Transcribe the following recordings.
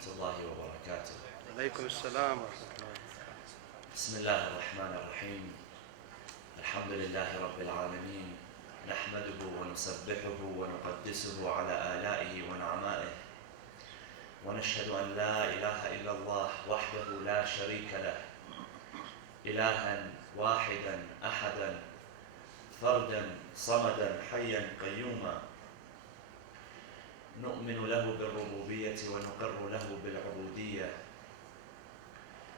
ورحمة الله وبركاته. عليكم السلام ورحمة الله. بسم الله الرحمن الرحيم. الحمد لله رب العالمين، نحمده ونسبحه ونقدسه على آلائه ونعمائه، ونشهد أن لا إله إلا الله وحده لا شريك له، إلها واحدا أحدا فردا صمدا حيا قيوما، نؤمن له بالربوبية ونقر له بالعبودية،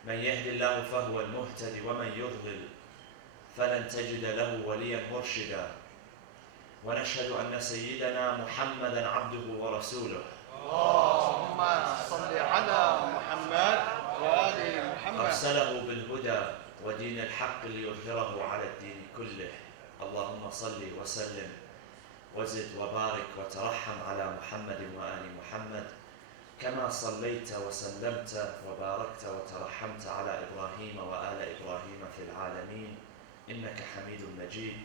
من يهد الله فهو المهتدي ومن يضلل فلن تجد له وليا مرشدا، ونشهد أن سيدنا محمدا عبده ورسوله. اللهم صل على محمد وآل محمد. أرسله بالهدى ودين الحق ليظهره على الدين كله. اللهم صل وسلم وزد وبارك وترحم على محمد وآل محمد، كما صليت وسلمت وباركت وترحمت على إبراهيم وآل إبراهيم في العالمين إنك حميد مجيد.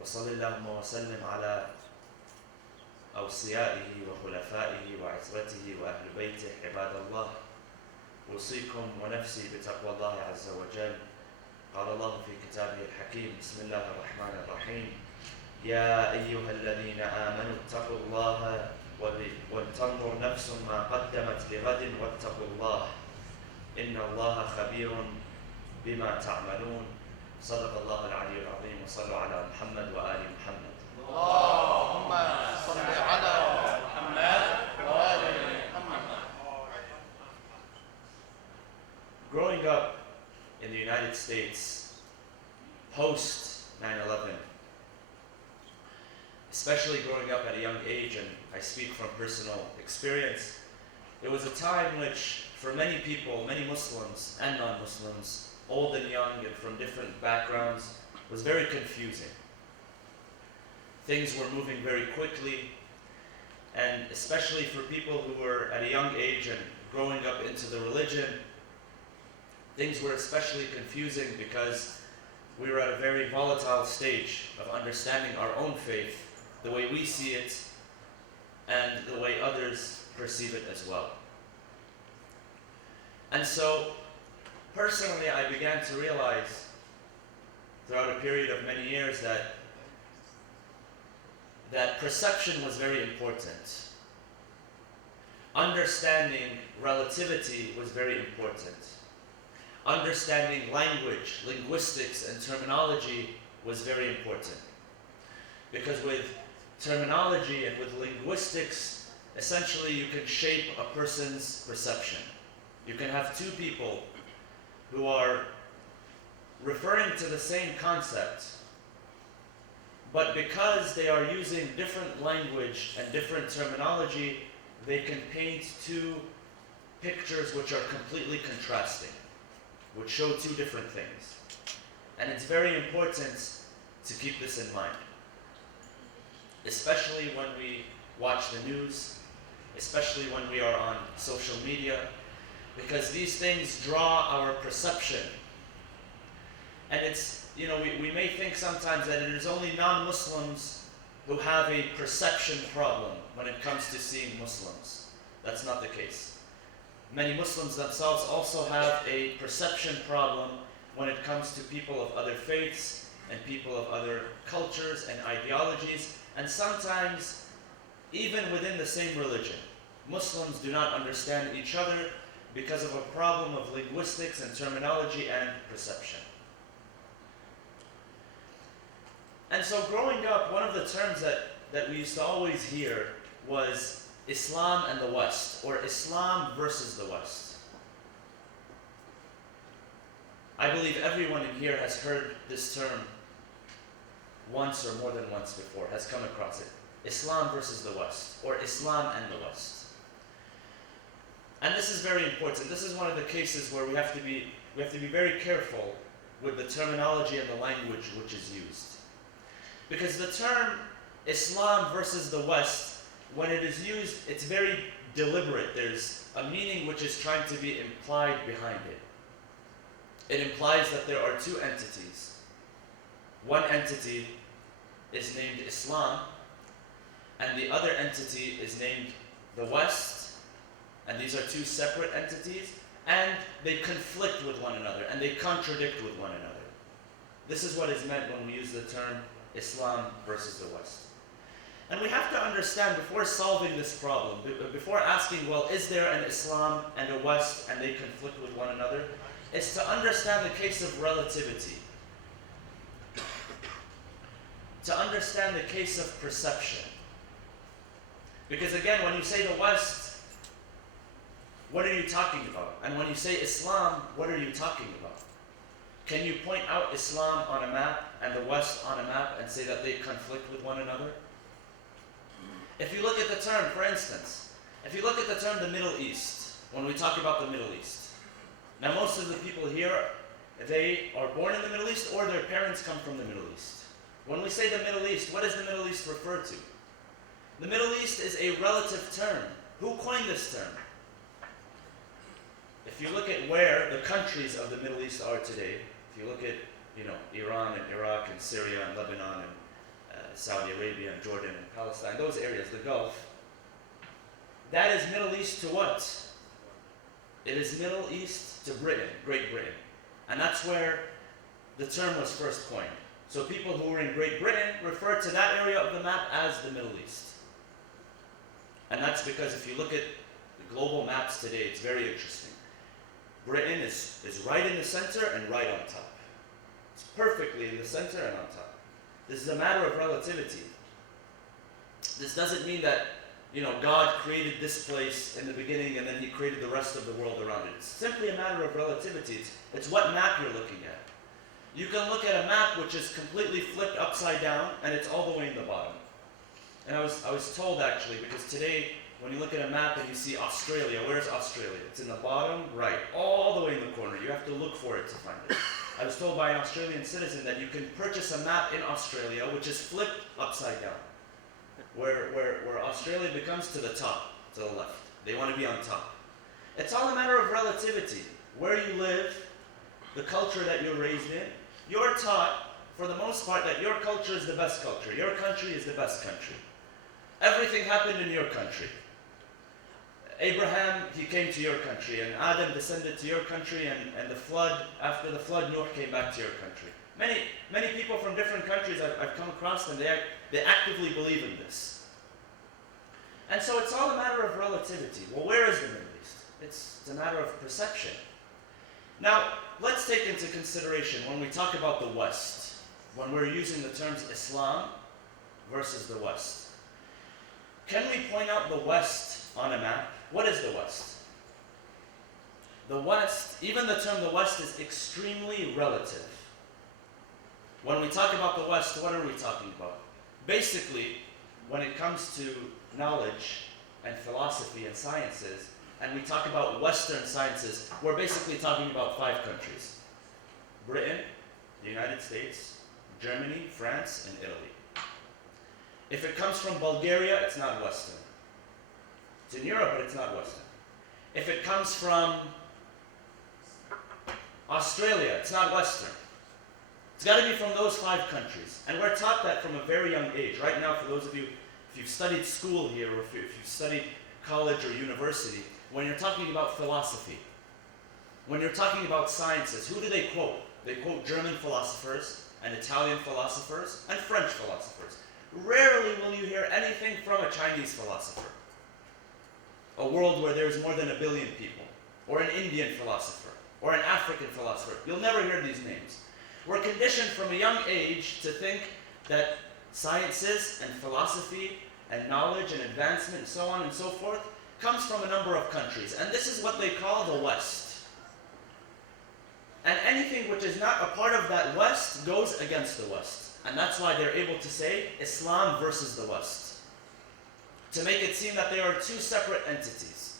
وصل اللهم وسلم على أوصيائه وخلفائه وعترته وأهل بيته. عباد الله، أوصيكم ونفسي بتقوى الله عز وجل. قال الله في كتابه الحكيم: بسم الله الرحمن الرحيم، يا أيها الذين آمنوا اتقوا الله ولتنظر نفس ما قدمت لغد واتقوا الله إن الله خبير بما تعملون. صدق الله العلي العظيم. وصلوا على محمد وآل محمد. اللهم صل على محمد وآل محمد. Growing up in the United States post 9/11, especially growing up at a young age, and I speak from personal experience, it was a time which, for many people, many Muslims and non-Muslims, old and young and from different backgrounds, was very confusing. Things were moving very quickly, and especially for people who were at a young age and growing up into the religion, things were especially confusing because we were at a very volatile stage of understanding our own faith, the way we see it, and the way others perceive it as well. And so, personally, I began to realize throughout a period of many years that perception was very important. Understanding relativity was very important. Understanding language, linguistics, and terminology was very important. Because with terminology and with linguistics, essentially you can shape a person's perception. You can have two people who are referring to the same concept, but because they are using different language and different terminology, they can paint two pictures which are completely contrasting, which show two different things. And it's very important to keep this in mind, especially when we watch the news, especially when we are on social media, because these things draw our perception. And it's, we may think sometimes that it is only non-Muslims who have a perception problem when it comes to seeing Muslims. That's not the case. Many Muslims themselves also have a perception problem when it comes to people of other faiths and people of other cultures and ideologies, and sometimes even within the same religion. Muslims do not understand each other because of a problem of linguistics and terminology and perception. And so growing up, one of the terms that we used to always hear was Islam and the West, or Islam versus the West. I believe everyone in here has heard this term once or more than once before, has come across it. Islam versus the West, or Islam and the West. And this is very important. This is one of the cases where we have to be very careful with the terminology and the language which is used. Because the term Islam versus the West, when it is used, it's very deliberate. There's a meaning which is trying to be implied behind it. It implies that there are two entities. One entity is named Islam, and the other entity is named the West, And these are two separate entities, and they conflict with one another, and they contradict with one another. This is what is meant when we use the term Islam versus the West. And we have to understand, before solving this problem, before asking, well, is there an Islam and a West and they conflict with one another, is to understand the case of relativity. To understand the case of perception. Because again, when you say the West, what are you talking about? And when you say Islam, what are you talking about? Can you point out Islam on a map and the West on a map and say that they conflict with one another? If you look at the term, for instance, if you look at the term the Middle East, when we talk about the Middle East, now most of the people here, they are born in the Middle East or their parents come from the Middle East. When we say the Middle East, what does the Middle East refer to? The Middle East is a relative term. Who coined this term? If you look at where the countries of the Middle East are today, if you look at, Iran and Iraq and Syria and Lebanon and Saudi Arabia and Jordan and Palestine, those areas, the Gulf, that is Middle East to what? It is Middle East to Britain, Great Britain. And that's where the term was first coined. So people who were in Great Britain refer to that area of the map as the Middle East. And that's because if you look at the global maps today, it's very interesting. Britain is right in the center and right on top. It's perfectly in the center and on top. This is a matter of relativity. This doesn't mean that, God created this place in the beginning and then he created the rest of the world around it. It's simply a matter of relativity. It's what map you're looking at. You can look at a map which is completely flipped upside down and it's all the way in the bottom. And I was told actually, because today when you look at a map and you see Australia, where's Australia? It's in the bottom right, all the way in the corner. You have to look for it to find it. I was told by an Australian citizen that you can purchase a map in Australia which is flipped upside down. Where Australia becomes to the top, to the left. They want to be on top. It's all a matter of relativity. Where you live, the culture that you're raised in, you're taught, for the most part, that your culture is the best culture. Your country is the best country. Everything happened in your country. Abraham, he came to your country, and Adam descended to your country, and the flood, after the flood, Noah came back to your country. Many people from different countries I've come across, and they actively believe in this. And so it's all a matter of relativity. Well, where is the Middle East? It's a matter of perception. Now, let's take into consideration when we talk about the West, when we're using the terms Islam versus the West. Can we point out the West on a map? What is the West? The West, even the term the West is extremely relative. When we talk about the West, what are we talking about? Basically, when it comes to knowledge and philosophy and sciences, and we talk about Western sciences, we're basically talking about 5 countries. Britain, the United States, Germany, France, and Italy. If it comes from Bulgaria, it's not Western. It's in Europe, but it's not Western. If it comes from Australia, it's not Western. It's got to be from those 5 countries. And we're taught that from a very young age. Right now, for those of you, if you've studied school here, or if you've studied college or university, when you're talking about philosophy, when you're talking about sciences, who do they quote? They quote German philosophers, and Italian philosophers, and French philosophers. Rarely will you hear anything from a Chinese philosopher. A world where there's more than 1 billion people, or an Indian philosopher, or an African philosopher. You'll never hear these names. We're conditioned from a young age to think that sciences and philosophy and knowledge and advancement and so on and so forth comes from a number of countries. And this is what they call the West. And anything which is not a part of that West goes against the West. And that's why they're able to say Islam versus the West. To make it seem that they are 2 separate entities.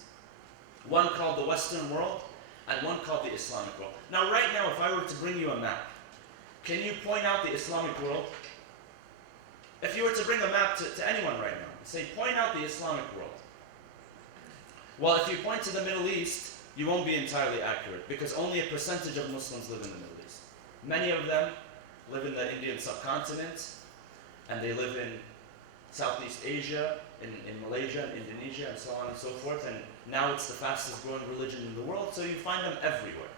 One called the Western world and one called the Islamic world. Now right now, if I were to bring you a map, can you point out the Islamic world? If you were to bring a map to anyone right now, say, point out the Islamic world. Well, if you point to the Middle East, you won't be entirely accurate, because only a percentage of Muslims live in the Middle East. Many of them live in the Indian subcontinent, and they live in Southeast Asia, in Malaysia, and Indonesia, and so on and so forth. And now it's the fastest growing religion in the world, so you find them everywhere.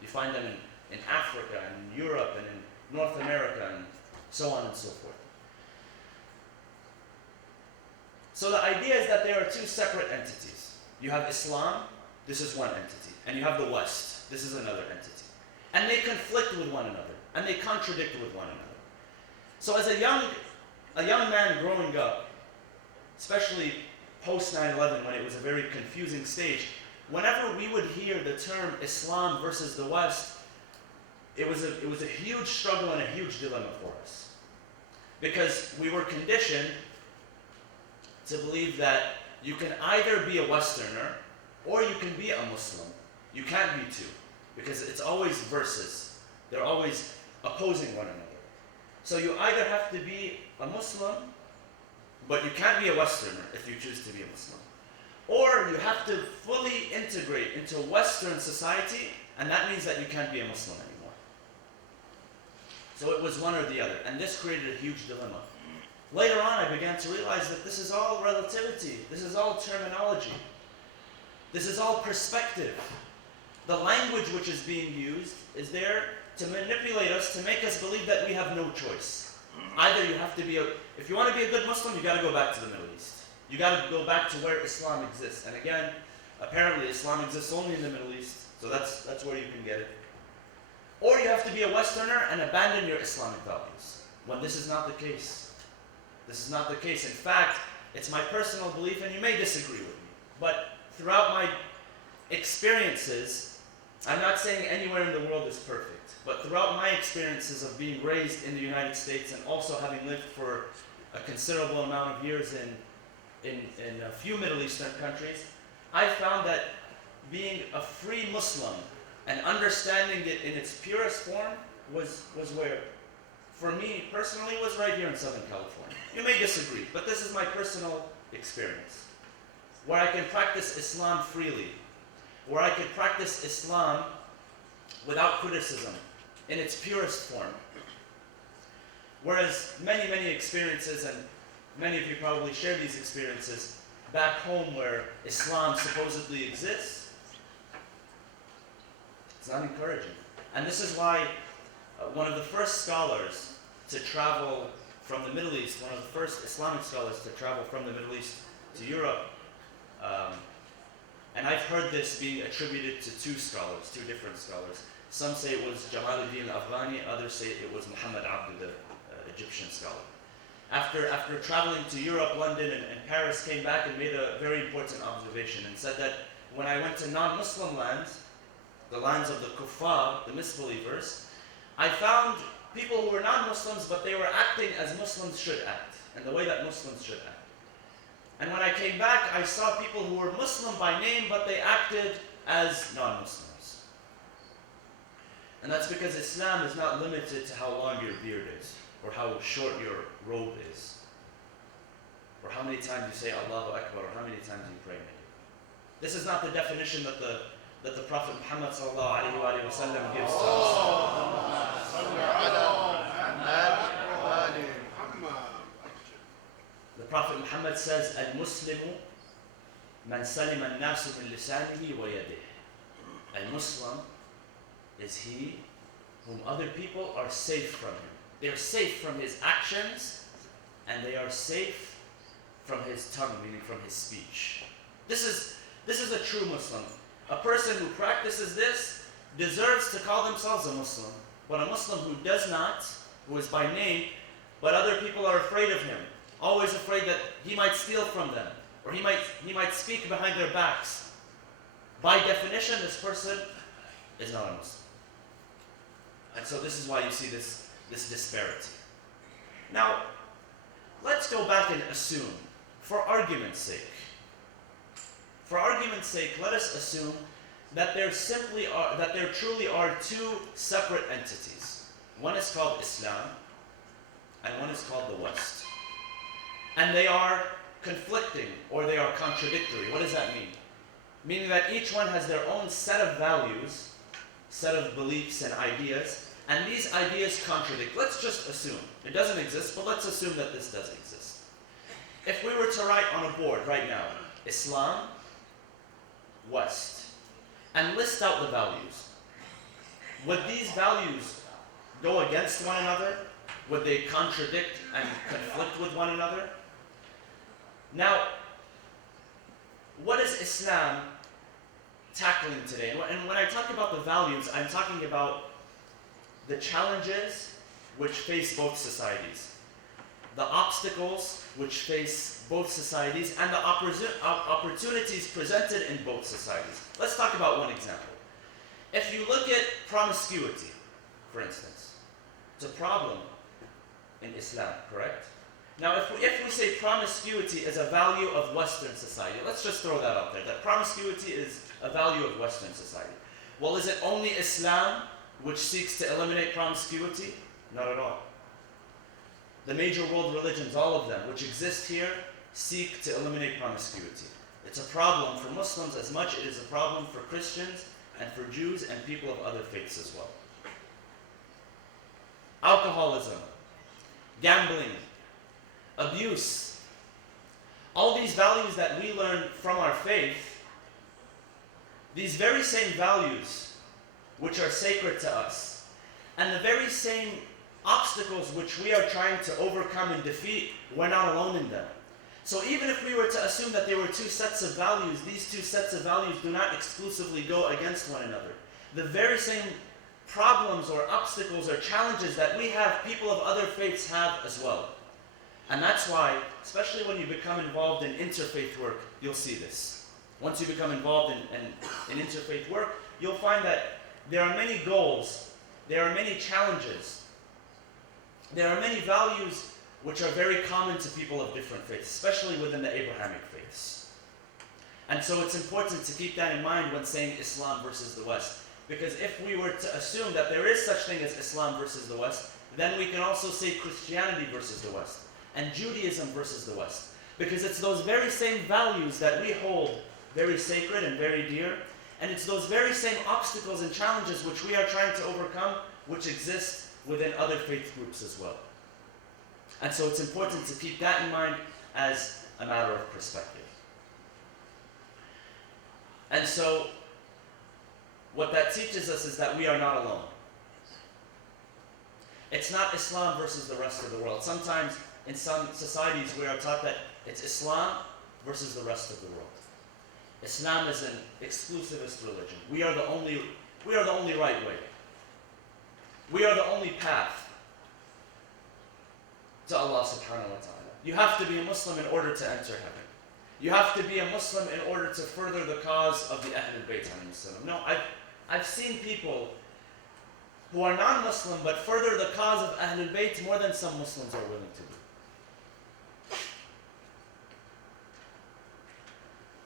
You find them in Africa, and in Europe, and in North America, and so on and so forth. So the idea is that there are two separate entities. You have Islam, this is one entity, and you have the West, this is another entity. And they conflict with one another, and they contradict with one another. So as a young man growing up, especially post 9/11 when it was a very confusing stage, whenever we would hear the term Islam versus the West, it was a huge struggle and a huge dilemma for us. Because we were conditioned to believe that you can either be a Westerner or you can be a Muslim. You can't be two, because it's always versus. They're always opposing one another. So you either have to be a Muslim, but you can't be a Westerner if you choose to be a Muslim. Or you have to fully integrate into Western society, and that means that you can't be a Muslim anymore. So it was one or the other, and this created a huge dilemma. Later on, I began to realize that this is all relativity. This is all terminology. This is all perspective. The language which is being used is there to manipulate us, to make us believe that we have no choice. Either you have to be if you want to be a good Muslim, you got to go back to the Middle East. You got to go back to where Islam exists. And again, apparently Islam exists only in the Middle East, so that's where you can get it. Or you have to be a Westerner and abandon your Islamic values, when this is not the case. This is not the case. In fact, it's my personal belief, and you may disagree with me, but throughout my experiences, I'm not saying anywhere in the world is perfect, but throughout my experiences of being raised in the United States and also having lived for a considerable amount of years in a few Middle Eastern countries, I found that being a free Muslim and understanding it in its purest form was where, for me personally, was right here in Southern California. You may disagree, but this is my personal experience, where I can practice Islam freely, where I can practice Islam without criticism, in its purest form. Whereas many, many experiences, and many of you probably share these experiences, back home where Islam supposedly exists, it's not encouraging. And this is why one of the first scholars to travel from the Middle East, one of the first Islamic scholars to travel from the Middle East to Europe, and I've heard this being attributed to two different scholars. Some say it was Jamaluddin al-Afghani, others say it was Muhammad Abd, the Egyptian scholar. After traveling to Europe, London, and Paris, came back and made a very important observation and said that when I went to non-Muslim lands, the lands of the kuffar, the misbelievers, I found people who were non-Muslims, but they were acting as Muslims should act, and the way that Muslims should act. And when I came back, I saw people who were Muslim by name, but they acted as non-Muslims. And that's because Islam is not limited to how long your beard is, or how short your robe is, or how many times you say Allahu Akbar, or how many times you pray. This is not the definition that the Prophet Muhammad sallallahu alaihi wasallam gives to us. The Prophet Muhammad says, Al-Muslimu man salim al-nasu min lisanihi wa yadih. Al-Muslim is he whom other people are safe from him. They are safe from his actions, and they are safe from his tongue, meaning from his speech. This is a true Muslim. A person who practices this deserves to call themselves a Muslim. But a Muslim who does not, who is by name, but other people are afraid of him, always afraid that he might steal from them, or he might speak behind their backs. By definition, this person is not a Muslim. And so this is why you see this disparity. Now, let's go back and assume, for argument's sake, let us assume that there truly are two separate entities. One is called Islam, and one is called the West. And they are conflicting, or they are contradictory. What does that mean? Meaning that each one has their own set of values, set of beliefs and ideas, and these ideas contradict. Let's just assume. It doesn't exist, but let's assume that this does exist. to write on a board right now, Islam, West, and list out the values, would these values go against one another? Would they contradict and conflict with one another? Now, what is Islam tackling today? And when I talk about the values, I'm talking about the challenges which face both societies, the obstacles which face both societies, and the opportunities presented in both societies. Let's talk about one example. If you look at promiscuity, for instance, it's a problem in Islam, correct? Now, if we say promiscuity is a value of Western society, let's just throw that out there, that promiscuity is a value of Western society. Well, is it only Islam which seeks to eliminate promiscuity? Not at all. The major world religions, all of them, which exist here, seek to eliminate promiscuity. It's a problem for Muslims as much as it is a problem for Christians and for Jews and people of other faiths as well. Alcoholism, gambling, abuse, all these values that we learn from our faith, these very same values which are sacred to us, and the very same obstacles which we are trying to overcome and defeat, we're not alone in them. So even if we were to assume that there were two sets of values, these two sets of values do not exclusively go against one another. The very same problems or obstacles or challenges that we have, people of other faiths have as well. And that's why, especially when you become involved in interfaith work, you'll see this. Once you become involved in interfaith work, you'll find that there are many goals, there are many challenges, there are many values which are very common to people of different faiths, especially within the Abrahamic faiths. And so it's important to keep that in mind when saying Islam versus the West. Because if we were to assume that there is such thing as Islam versus the West, then we can also say Christianity versus the West, and Judaism versus the West. Because it's those very same values that we hold very sacred and very dear, and it's those very same obstacles and challenges which we are trying to overcome, which exist within other faith groups as well. And so it's important to keep that in mind as a matter of perspective. And so, what that teaches us is that we are not alone. It's not Islam versus the rest of the world. Sometimes in some societies we are taught that it's Islam versus the rest of the world. Islam is an exclusivist religion. We are the only right way. We are the only path to Allah subhanahu wa ta'ala. You have to be a Muslim in order to enter heaven. You have to be a Muslim in order to further the cause of the Ahlul Bayt alayhi salam. No, I've seen people who are non-Muslim but further the cause of Ahlul Bayt more than some Muslims are willing to do.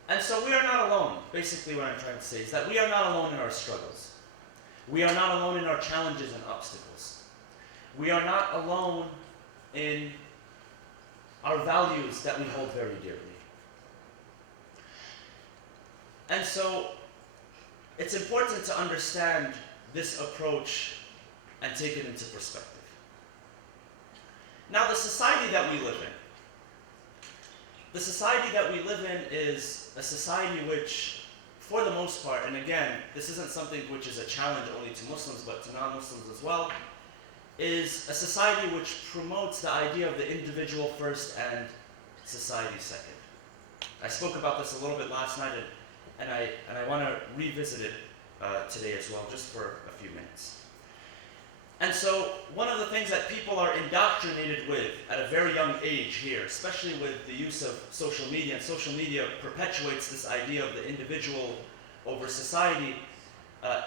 And so we are not alone. Basically what I'm trying to say is that we are not alone in our struggles. We are not alone in our challenges and obstacles. We are not alone in our values that we hold very dearly. And so it's important to understand this approach and take it into perspective. Now, the society that we live in is a society which, for the most part, and again, this isn't something which is a challenge only to Muslims but to non-Muslims as well, is a society which promotes the idea of the individual first and society second. I spoke about this a little bit last night, and I want to revisit it today as well, just for a few minutes. And so, one of the things that people are indoctrinated with at a very young age here, especially with the use of social media, and social media perpetuates this idea of the individual over society,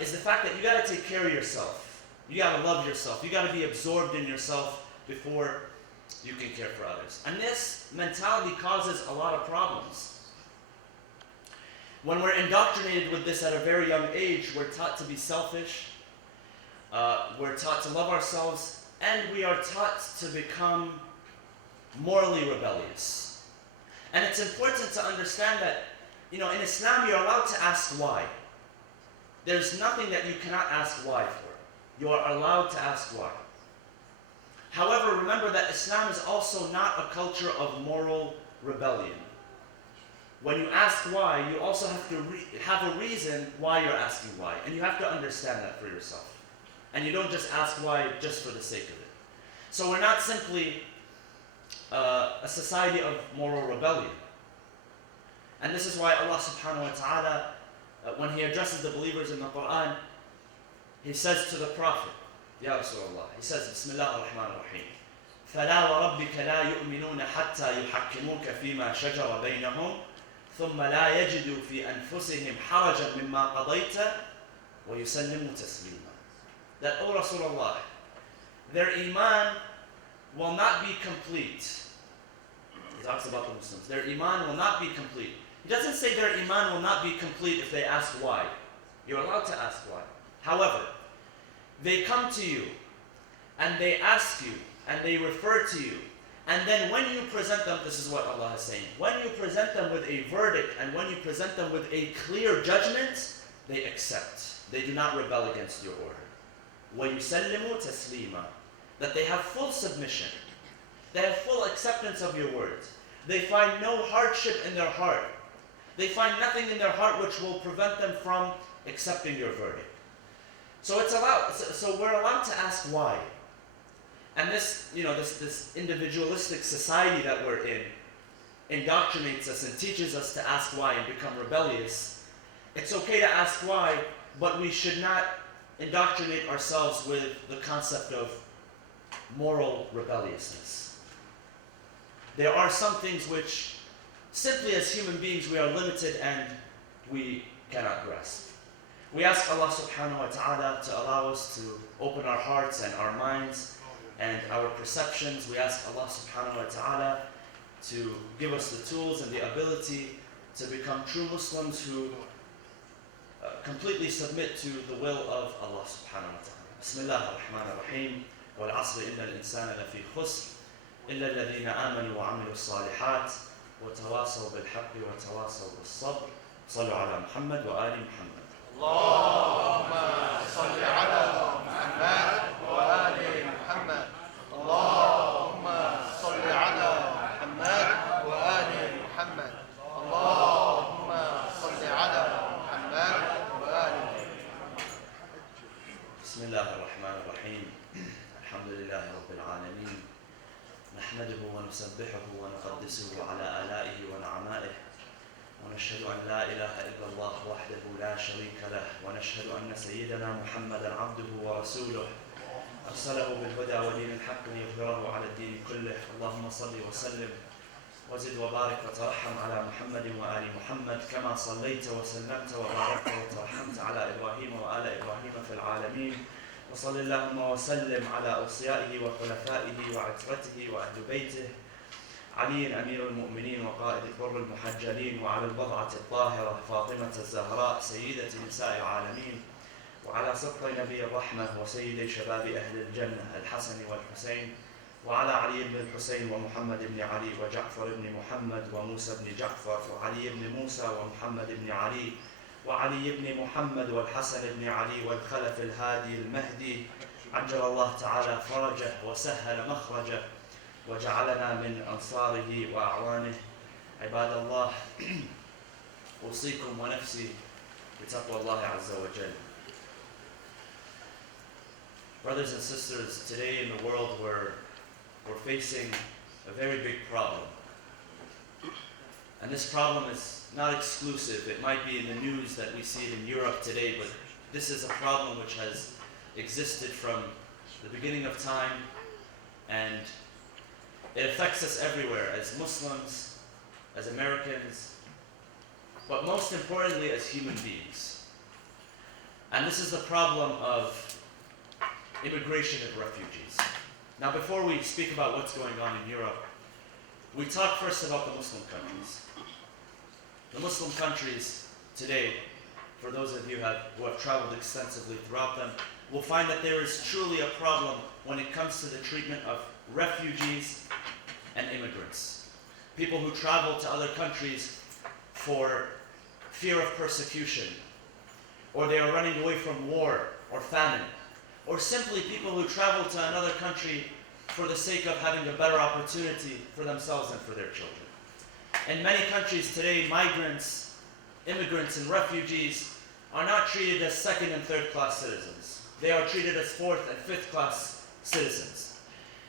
is the fact that you got to take care of yourself. You got to love yourself. You got to be absorbed in yourself before you can care for others. And this mentality causes a lot of problems. When we're indoctrinated with this at a very young age, we're taught to be selfish, we're taught to love ourselves, and we are taught to become morally rebellious. And it's important to understand that, in Islam you're allowed to ask why. There's nothing that you cannot ask why for. You are allowed to ask why. However, remember that Islam is also not a culture of moral rebellion. When you ask why, you also have to have a reason why you're asking why. And you have to understand that for yourself. And you don't just ask why just for the sake of it. So we're not simply a society of moral rebellion. And this is why Allah subhanahu wa ta'ala, when He addresses the believers in the Quran, He says to the Prophet, Ya Rasulullah, He says, Bismillah ar-Rahman ar-Rahim, فَلَا وَرَبِّكَ لَا يُؤْمِنُونَ حَتَّى يُحَكِّمُوكَ فِي مَا شَجَرَ بَيْنَهُمْ ثُمَّ لَا يَجِدُوا فِي أَنفُسِهِمْ حَرَجًا مِمَّا قَضَيْتَ وَيُسَلِّمُوا تَسْلِيمًا. That, O Rasulullah, their iman will not be complete. He talks about the Muslims. Their iman will not be complete. He doesn't say their iman will not be complete if they ask why. You're allowed to ask why. However, they come to you and they ask you and they refer to you. And then when you present them, this is what Allah is saying, when you present them with a verdict and when you present them with a clear judgment, they accept. They do not rebel against your order. وَيُسَلِّمُوا تَسْلِيمًا. That they have full submission. They have full acceptance of your words. They find no hardship in their heart. They find nothing in their heart which will prevent them from accepting your verdict. So it's allowed. So we're allowed to ask why. And this, this individualistic society that we're in indoctrinates us and teaches us to ask why and become rebellious. It's okay to ask why, but we should not indoctrinate ourselves with the concept of moral rebelliousness. There are some things which, simply as human beings, we are limited and we cannot grasp. We ask Allah subhanahu wa ta'ala to allow us to open our hearts and our minds and our perceptions. We ask Allah subhanahu wa ta'ala to give us the tools and the ability to become true Muslims who completely submit to the will of Allah subhanahu wa ta'ala. Bismillah ar-Rahman ar-Rahim. وَالْعَصْرِ إِنَّ الْإِنسَانَ لَفِي خُسْرٍ إِلَّا الَّذِينَ آمَنُوا وَعَمِلُوا الصَّالِحَاتِ وَتَوَاصَوْا بِالْحَقِّ وَتَوَاصَوْا بِالصَّبْرِ. صلوا على محمد وآل محمد. اللهم صل على محمد وآل محمد. اللهم صل على محمد وآل محمد. اللهم صل على محمد وآل محمد. بسم الله الرحمن الرحيم. الحمد لله رب العالمين. نحمده ونسبحه ونقدسه على آلائه ونعمائه. ونشهد أن لا إله إلا الله وحده لا شريك له. ونشهد أن سيدنا محمدا عبده ورسوله أرسله بالهدى ودين الحق ليظهره على الدين كله. اللهم صل وسلم وزد وبارك وترحم على محمد وآل محمد كما صليت وسلمت وباركت وترحمت على إبراهيم وآل إبراهيم في العالمين. وصل اللهم وسلم على أوصيائه وخلفائه وعترته وأهل بيته علي أمير المؤمنين وقائد الغر المحجلين وعلى البضعة الطاهرة فاطمة الزهراء سيدة نساء العالمين وعلى سبط نبي الرحمة وسيد شباب أهل الجنة الحسن والحسين وعلى علي بن الحسين ومحمد بن علي وجعفر بن محمد وموسى بن جعفر وعلي بن موسى ومحمد بن علي وعلي بن محمد والحسن بن علي والخلف الهادي المهدي عجل الله تعالى فرجه وسهل مخرجه وجعلنا من أنصاره وأعوانه. عباد الله أوصيكم ونفسي بتقوى الله عز وجل. Brothers and sisters, today in the world we're facing a very big problem. And this problem is not exclusive. It might be in the news that we see it in Europe today, but this is a problem which has existed from the beginning of time, and it affects us everywhere, as Muslims, as Americans, but most importantly as human beings. And this is the problem of immigration and refugees. Now, before we speak about what's going on in Europe, we talk first about the Muslim countries. The Muslim countries today, for those of you who have traveled extensively throughout them, will find that there is truly a problem when it comes to the treatment of refugees and immigrants. People who travel to other countries for fear of persecution, or they are running away from war or famine, or simply people who travel to another country for the sake of having a better opportunity for themselves and for their children. In many countries today, migrants, immigrants, and refugees are not treated as second and third class citizens. They are treated as fourth and fifth class citizens.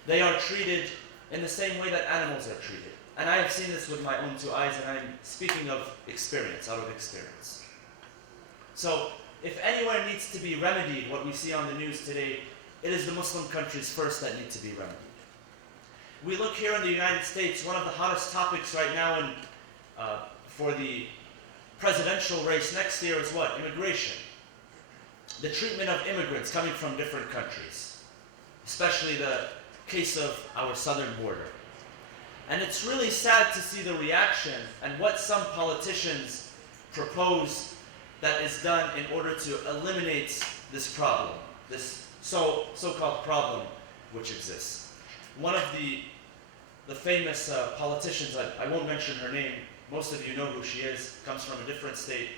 They are treated in the same way that animals are treated. And I have seen this with my own two eyes, and I'm speaking of experience, out of experience. So, if anywhere needs to be remedied what we see on the news today, it is the Muslim countries first that need to be remedied. We look here in the United States, one of the hottest topics right now for the presidential race next year is what? Immigration. The treatment of immigrants coming from different countries, especially the case of our southern border. And it's really sad to see the reaction and what some politicians propose that is done in order to eliminate this problem, this so-called problem which exists. One of the famous politicians, I won't mention her name, most of you know who she is, comes from a different state.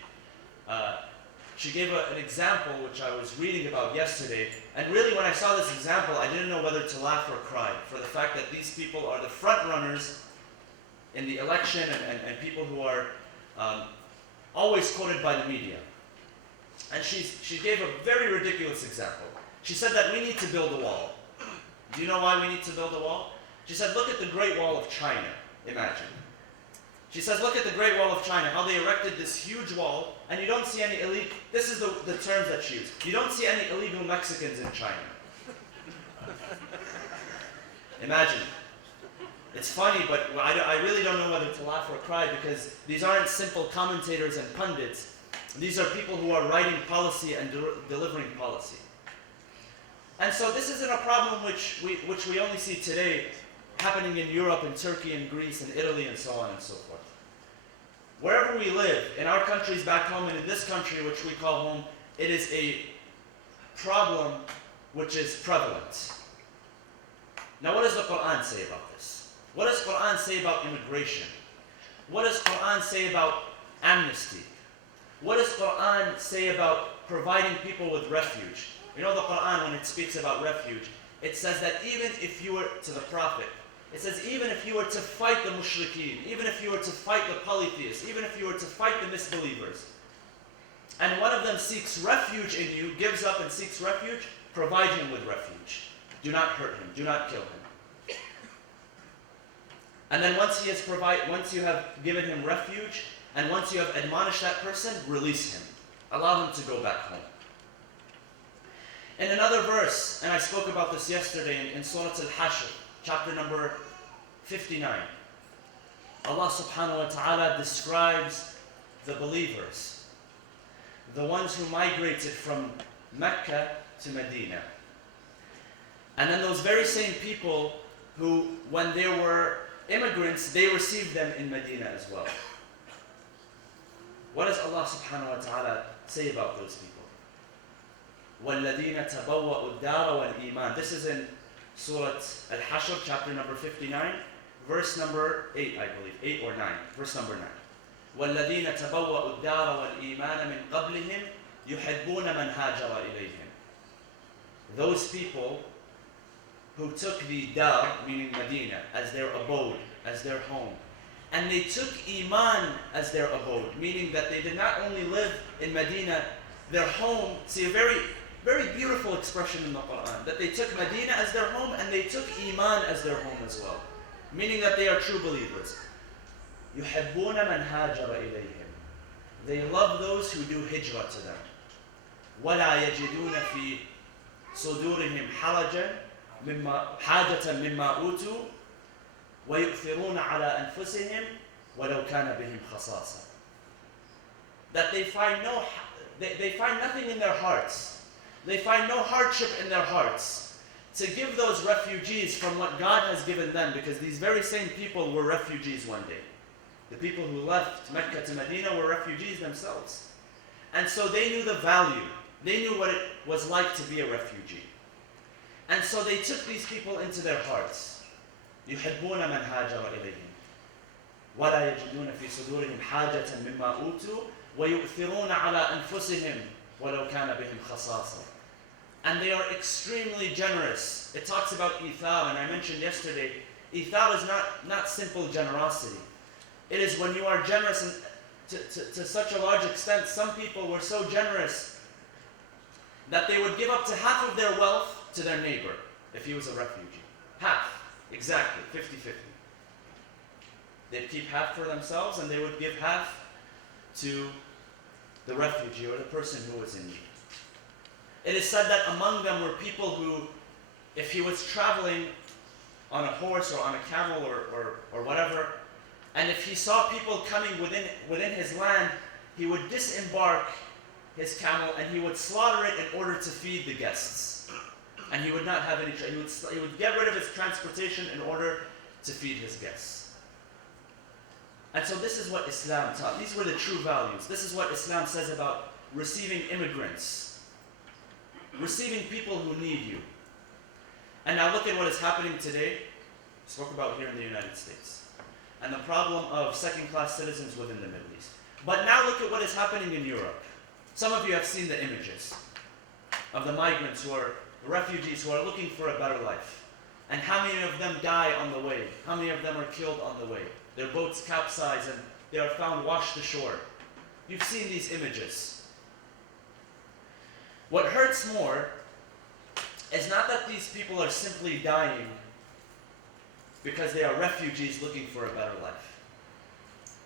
She gave an example which I was reading about yesterday, and really when I saw this example, I didn't know whether to laugh or cry for the fact that these people are the front runners in the election and people who are always quoted by the media. And she gave a very ridiculous example. She said that we need to build a wall. Do you know why we need to build a wall? She said, look at the Great Wall of China, imagine. She says, look at the Great Wall of China, how they erected this huge wall, and you don't see any illegal, this is the terms that she used, you don't see any illegal Mexicans in China. Imagine. It's funny, but I really don't know whether to laugh or cry because these aren't simple commentators and pundits. These are people who are writing policy and delivering policy. And so this isn't a problem which we only see today happening in Europe and Turkey and Greece and Italy and so on and so forth. Wherever we live, in our countries back home and in this country which we call home, it is a problem which is prevalent. Now what does the Quran say about this? What does Quran say about immigration? What does Quran say about amnesty? What does Quran say about providing people with refuge? You know the Quran, when it speaks about refuge, it says that even if you were, to the Prophet, it says even if you were to fight the mushrikeen, even if you were to fight the polytheists, even if you were to fight the misbelievers, and one of them seeks refuge in you, gives up and seeks refuge, provide him with refuge. Do not hurt him, do not kill him. And then once you have given him refuge, and once you have admonished that person, release him. Allow him to go back home. In another verse, and I spoke about this yesterday in Surah Al-Hashr, chapter number 59, Allah subhanahu wa ta'ala describes the believers, the ones who migrated from Mecca to Medina. And then those very same people who, when they were immigrants, they received them in Medina as well. What does Allah subhanahu wa ta'ala say about those people? وَالَّذِينَ تَبَوَّأُوا الدَّارَ وَالْإِيمَانَ. This is in Surah Al-Hashr, chapter number 59, verse number 8, I believe, 8 or 9, verse number 9. وَالَّذِينَ تَبَوَّأُوا الدَّارَ وَالْإِيمَانَ مِنْ قَبْلِهِمْ يُحِبُّونَ مَنْ هَاجَرَ إِلَيْهِمْ. Those people who took the dar, meaning Medina, as their abode, as their home, and they took Iman as their abode, meaning that they did not only live in Medina, their home. See, a very, very beautiful expression in the Quran, that they took Medina as their home and they took Iman as their home as well, meaning that they are true believers. يُحِبُّونَ مَنْ هَاجَرَ إِلَيْهِمْ. They love those who do hijrah to them. وَلَا يَجِدُونَ فِي صُدُورِهِمْ حَاجَةً مِمَّا أُوتُوا وَيُؤْثِرُونَ عَلَى أَنفُسِهِمْ وَلَوْ كَانَ بِهِمْ خَصَاصَةٌ. That they find nothing in their hearts. They find no hardship in their hearts to give those refugees from what God has given them, because these very same people were refugees one day. The people who left Mecca to Medina were refugees themselves. And so they knew the value. They knew what it was like to be a refugee. And so they took these people into their hearts. يُحِبُّونَ مَنْ هَاجَرَ إِلَيْهِمْ وَلَا يَجِدُونَ فِي صُدُورِهِمْ حَاجَةً مِمَّا أُوتُوا وَيُؤْثِرُونَ عَلَى أَنفُسِهِمْ وَلَوْ كَانَ بِهِمْ خَصَاصَةٌ. And they are extremely generous. It talks about ithar, and I mentioned yesterday, ithar is not simple generosity. It is when you are generous, and to such a large extent, some people were so generous that they would give up to half of their wealth to their neighbor if he was a refugee. Half, exactly, 50-50. They'd keep half for themselves and they would give half to the refugee or the person who was in need. It is said that among them were people who, if he was traveling on a horse or on a camel or whatever, and if he saw people coming within his land, he would disembark his camel and he would slaughter it in order to feed the guests. And he would not have any, he would get rid of his transportation in order to feed his guests. And so this is what Islam taught. These were the true values. This is what Islam says about receiving immigrants, receiving people who need you. And now look at what is happening today. We spoke about here in the United States. And the problem of second-class citizens within the Middle East. But now look at what is happening in Europe. Some of you have seen the images of the migrants who are refugees who are looking for a better life. And how many of them die on the way? How many of them are killed on the way? Their boats capsize and they are found washed ashore. You've seen these images. What hurts more is not that these people are simply dying because they are refugees looking for a better life.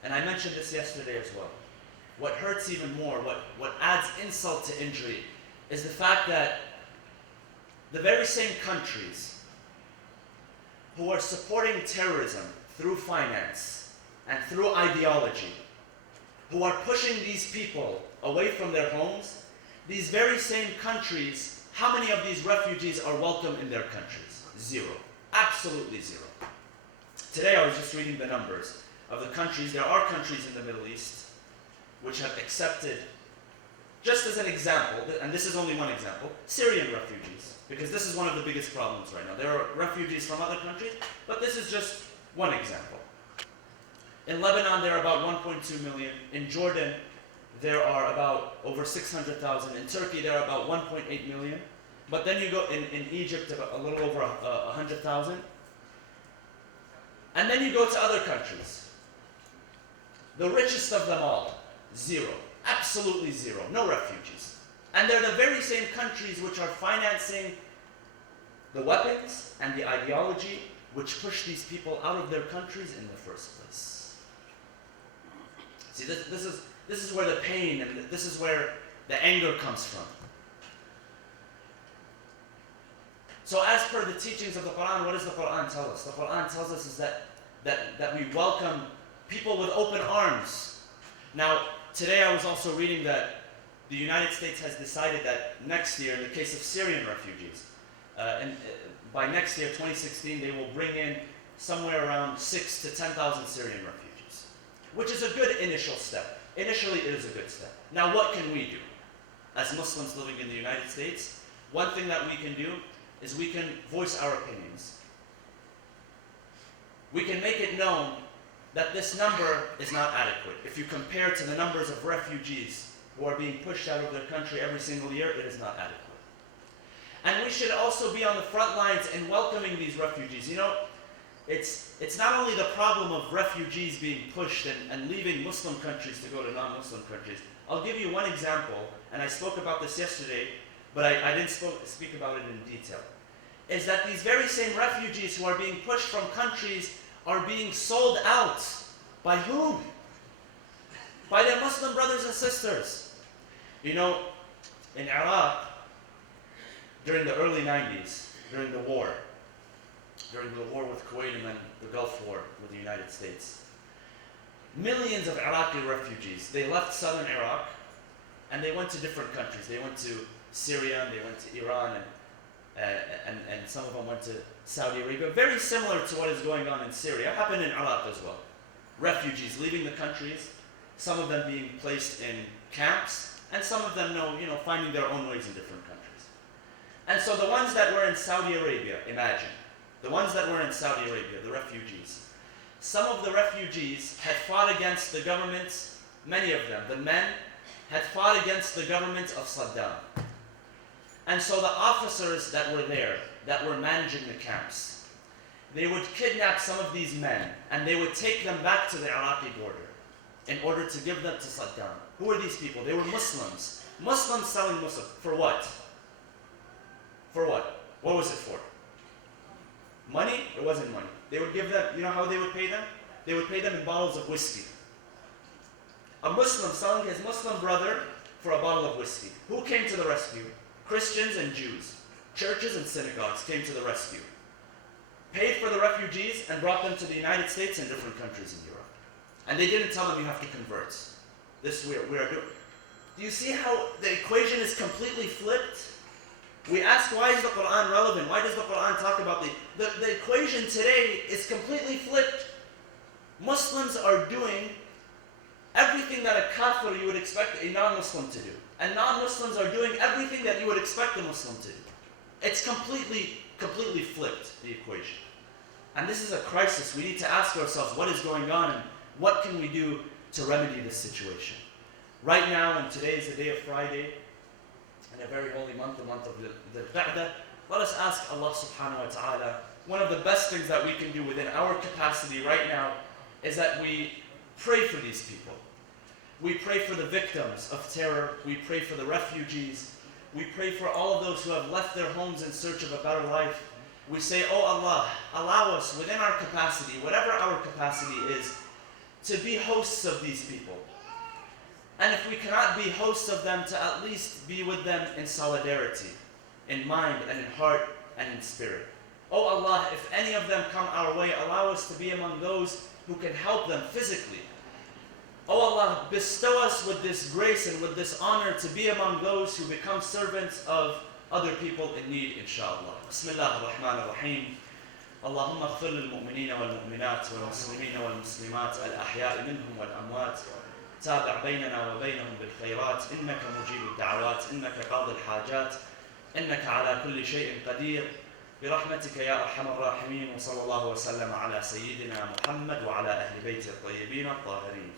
And I mentioned this yesterday as well. What hurts even more, what adds insult to injury, is the fact that the very same countries who are supporting terrorism through finance and through ideology, who are pushing these people away from their homes, these very same countries, how many of these refugees are welcome in their countries? Zero. Absolutely zero. Today I was just reading the numbers of the countries. There are countries in the Middle East which have accepted, just as an example, and this is only one example, Syrian refugees, because this is one of the biggest problems right now. There are refugees from other countries, but this is just one example. In Lebanon, there are about 1.2 million. In Jordan, there are about over 600,000. In Turkey, there are about 1.8 million. But then you go in Egypt, a little over 100,000. And then you go to other countries. The richest of them all, zero. Absolutely zero. No refugees. And they're the very same countries which are financing the weapons and the ideology which push these people out of their countries in the first place. See, this is where the pain and this is where the anger comes from. So as per the teachings of the Quran, what does the Quran tell us? The Quran tells us is that we welcome people with open arms. Now, today I was also reading that the United States has decided that next year, in the case of Syrian refugees, by next year, 2016, they will bring in somewhere around 6,000 to 10,000 Syrian refugees, which is a good initial step. Initially, it is a good step. Now, what can we do? As Muslims living in the United States, one thing that we can do is we can voice our opinions. We can make it known that this number is not adequate. If you compare to the numbers of refugees who are being pushed out of their country every single year, it is not adequate. And we should also be on the front lines in welcoming these refugees. You know, it's not only the problem of refugees being pushed and leaving Muslim countries to go to non-Muslim countries. I'll give you one example, and I spoke about this yesterday, but I didn't speak about it in detail. Is that these very same refugees who are being pushed from countries are being sold out. By whom? By their Muslim brothers and sisters. You know, in Iraq, during the early 90s, during the war with Kuwait and then the Gulf War with the United States, millions of Iraqi refugees, they left southern Iraq and they went to different countries. They went to Syria, and they went to Iran, and some of them went to Saudi Arabia. Very similar to what is going on in Syria. It happened in Iraq as well. Refugees leaving the countries, some of them being placed in camps, and some of them finding their own ways in different countries. And so the ones that were in Saudi Arabia, imagine, the ones that were in Saudi Arabia, the refugees, some of the refugees had fought against the government, many of them, the men, had fought against the government of Saddam. And so the officers that were there, that were managing the camps, they would kidnap some of these men and they would take them back to the Iraqi border in order to give them to Saddam. Who were these people? They were Muslims. Muslims selling Muslim. For what? For what? What was it for? Money? It wasn't money. They would give them, you know how they would pay them? They would pay them in bottles of whiskey. A Muslim selling his Muslim brother for a bottle of whiskey. Who came to the rescue? Christians and Jews. Churches and synagogues came to the rescue. Paid for the refugees and brought them to the United States and different countries in Europe. And they didn't tell them you have to convert. This we are doing. Do you see how the equation is completely flipped? We ask, why is the Quran relevant? Why does the Quran talk about the equation today is completely flipped. Muslims are doing everything that a kafir you would expect a non-Muslim to do. And non-Muslims are doing everything that you would expect a Muslim to do. It's completely flipped, the equation. And this is a crisis. We need to ask ourselves what is going on and what can we do to remedy this situation. Right now, and today is the day of Friday, in a very holy month, the month of the Qa'dah, let us ask Allah subhanahu wa ta'ala, one of the best things that we can do within our capacity right now is that we pray for these people. We pray for the victims of terror. We pray for the refugees. We pray for all of those who have left their homes in search of a better life. We say, oh Allah, allow us within our capacity, whatever our capacity is, to be hosts of these people. And if we cannot be hosts of them, to at least be with them in solidarity, in mind and in heart and in spirit. Oh Allah, if any of them come our way, allow us to be among those who can help them physically. Oh Allah, bestow us with this grace and with this honor to be among those who become servants of other people in need, inshallah. Bismillah ar-Rahman ar-Rahim. اللهم اغفر للمؤمنين والمؤمنات والمسلمين والمسلمات الأحياء منهم والأموات تابع بيننا وبينهم بالخيرات إنك مجيب الدعوات إنك قاضي الحاجات إنك على كل شيء قدير برحمتك يا أرحم الراحمين وصلى الله وسلم على سيدنا محمد وعلى أهل بيته الطيبين الطاهرين.